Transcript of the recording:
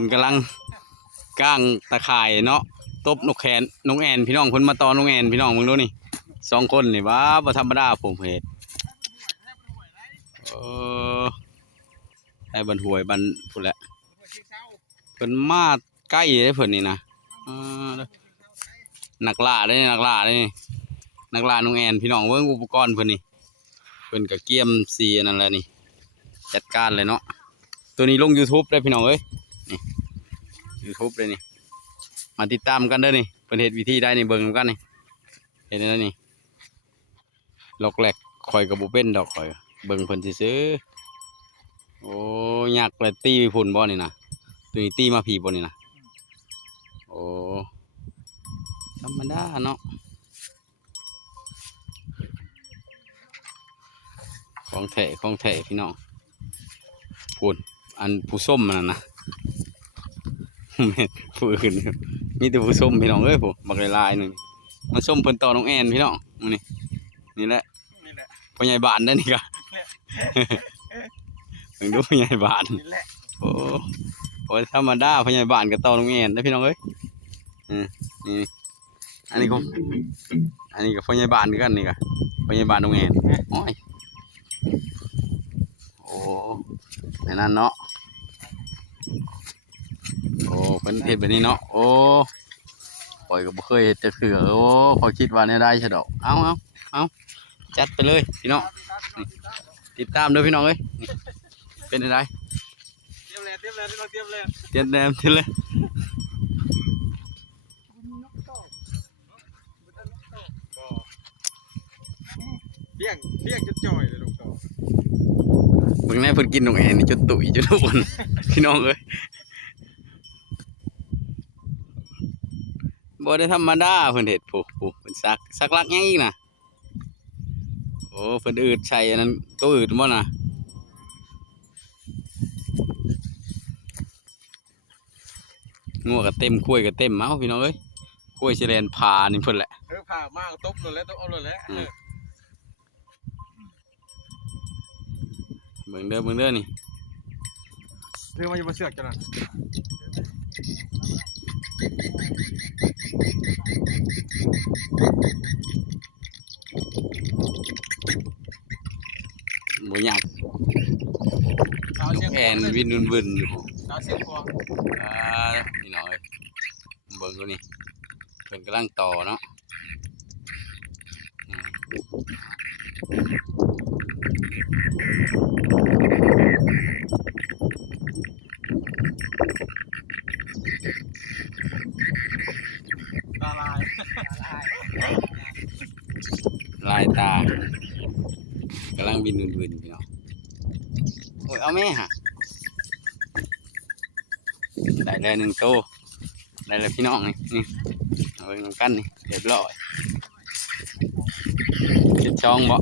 มันกำลังก้างตะข่ายเนาะตบนกแขนนกแอนพี่น้องคนมาตอนนกแอนพี่น้องมึงดูนี่2 คนนี่ว้าบ่ธรรมดาผมเห็นไอ้บันหวยบันพุ่นแหละเพิ่นมาใกล้ได้เพิ่นนี่นะนักล่าได้นักล่าได้นักล่านกแอนพี่น้องเบิ่งอุปกรณ์เพิ่นนี่เพิ่นก็เกี่ยมซีนั่นแหละนี่จัดการเลยเนาะตัวนี้ลง YouTube ได้พี่น้องเอ้ยนี่ YouTube เลยนี่มาติดตามกันเด้อนี่เพิ่นเฮ็ดวิธีได้นี่เบิ่งนำกันนี่เฮ็ดได้นี่ล็อกแหลกข่อยก็บ่เป็นดอกข่อยเบิ่งเพิ่นซื่อๆโอ้ยากเลยตีพุ่นบ่นี่นะตัวนี้ตีมาผีบ่นี่นะโอ้ธรรมดาเนาะของแท้พี่น้องพุ่นอันผู้ส้มนั่นนะผู้อื่นมีแต่ผู้ส้มพี่น้องเอ้ยผู้บักลายๆนึงมาส้มเพิ่นต่อน้องแอนพี่น้องนี่แหละพ่อใหญ่บ้านได้นี่ก็เพิ่งดูพ่อใหญ่บ้านโอ้ธรรมดาพ่อใหญ่บ้านก็ต่อน้องแอนได้พี่น้องเอ้ยนี่อันนี้ก็พ่อใหญ่บ้านกันนี่ก็พ่อใหญ่บ้านน้องแอนโอ้ยโอ้นั่นเนาะโอ้เป็นเห็ดแบบนี้เนาะโอ้ปล่อยก็บ่เคยเห็ดจะคือโอ้พอคิดว่าเนี่ยได้ใช่ดอกเอาจัดไปเลยพี่น้องติดตามด้วยพี่น้องเอ้ยเป็นอะไรเตรียมเลยเลี้ยงจนจ่อยเลยลูกต่อเบิ่งแน่เพิ่นกินนกแอนนี่จนตุ๋ยจนทุกคนพี่น้องเอ้ยบ่ได้ธรรมดาเพิ่นเฮ็ดผู้เพิ่นซักลักยังอีกน่ะโอ้เพิ่นอืดใส่อันนั้นตัวอืดบ่น่ะงัวก็เต็มข้วยก็เต็มเอ้าพี่น้องเอ้ยข้วยสิแล่นผ่านี่เพิ่นแหละผ่ามากตบเลยแล้วต้องเอาเลยแล้วเบิ่งเด้อนี่เรื่องมันจะมาเสือกจังนะบ่ยากนกแอนวินวุ่นอยู่พี่น้องเอ้ยเบิ่งดูนี่เพิ่นกำลังต่อเนาะลายตากำลังบินวุ่นพี่น้องโอ้ยเอาแม่ฮะได้เลย1 ตัวได้เลยพี่น้องนี่เอาไปกันนี่เรียบร้อยเจ็ดช่องบ่